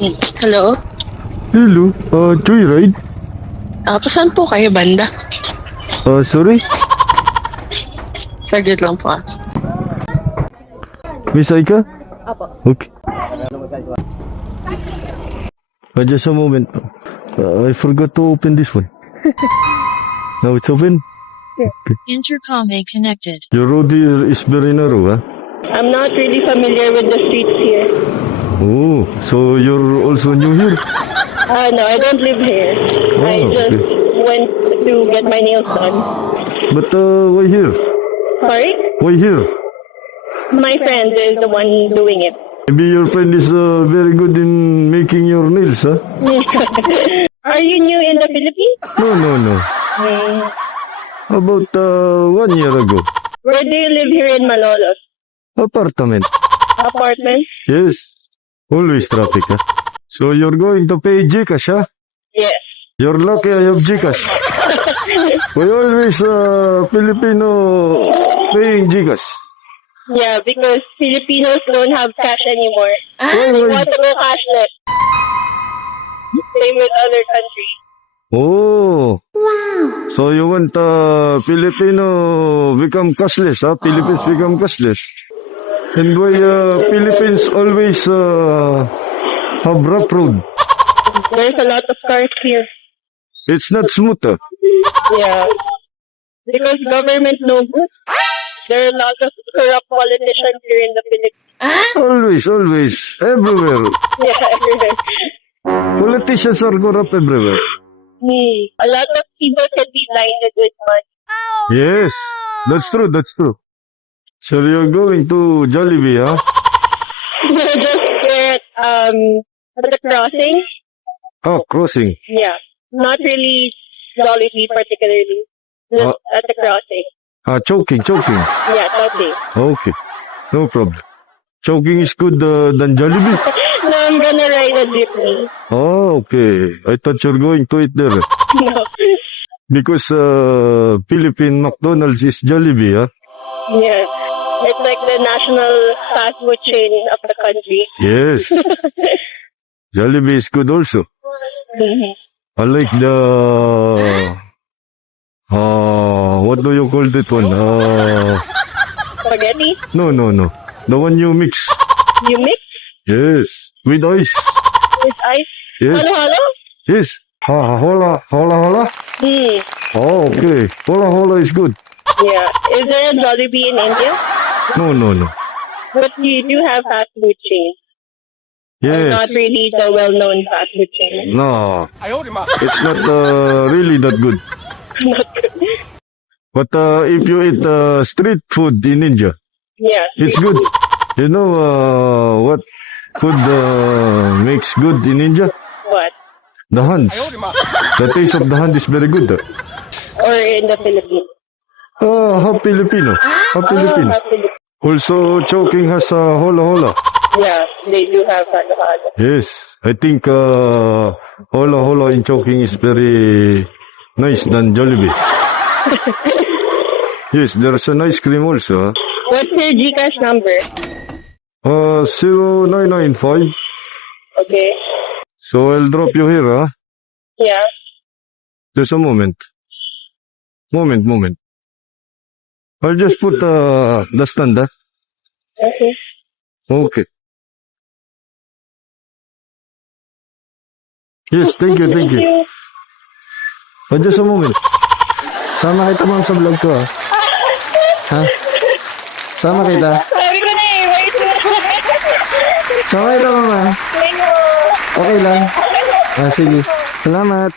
Hello? Hello, Joyride? Saan po kayo banda? Sorry, Saglit lang po. Misay ka? Apo. Okay. Just a moment. I forgot to open this one. Now it's open? Intercom A connected. Your road here is very narrow, huh? I'm not really familiar with the streets here. Oh, so you're also new here? No, I don't live here. I Oh, just okay. went to get my nails done. But why here? Sorry? Why here? My friend is the one doing it. Maybe your friend is very good in making your nails, huh? Are you new in the Philippines? No. Hmm. About 1 year ago. Where do you live here in Malolos? Apartment. Apartment? Yes. Always traffic, huh? So you're going to pay Gcash, huh? Yes. You're lucky I have Gcash. We always Filipino paying Gcash. Yeah, because Filipinos don't have cash anymore. Why, They why? want to go cashless. Same with other countries. Oh. Wow. So you want Filipino become cashless, huh? Philippines become cashless. And why Philippines always have rough road? There's a lot of cars here. It's not smooth, huh? Yeah. Because government no good. There are a lot of corrupt politicians here in the Philippines. Always, everywhere. Yeah, everywhere. Politicians are corrupt everywhere. A lot of people can be blinded with money. Yes, that's true. So you're going to Jollibee, huh? Just get at the crossing. Oh, crossing. Yeah. Not really Jollibee particularly. Just at the crossing. Choking. Yeah, okay. Okay, no problem. Choking is good than Jollibee. No, I'm gonna ride a jeepney. Oh, okay. I thought you're going to eat there. No. Because Philippine McDonald's is Jollibee, huh? Yeah. It's like the national fast food chain of the country. Yes. Jollibee is good also. Mhm. I like the... what do you call that one? Spaghetti? No. The one you mix. You mix Yes. With ice. with ice? Yes. Halo? Yes. Hola. Oh, okay. Hola is good. Yeah. Is there a Jollibee in India? No. But you do have fast food chains. Yes. Not really the well-known fast food chain. No. It's not really that good. Not good. But if you eat street food in India, Yeah. it's good. You know what food makes good in India? What? The hands. The taste of the hand is very good. Or in the Philippines? Half Filipino. Half Filipino. Philippines. Also, choking has hola. Yeah, they do have halo. Yes, I think hola in choking is very nice than Jollibee. Yes, there's an ice cream also. What's your GCash number? 0995. Okay. So I'll drop you here, huh? Yeah. Just a moment. Moment. I'll just put the stand, huh? Okay. Okay. Yes, thank you. Just a moment. Sama kita ma'am sa vlog ko, ah. Ha? Sama kita. Sabi ko na eh, wait. Sama kita mama. Thank you. Okay lang. Sige. Salamat.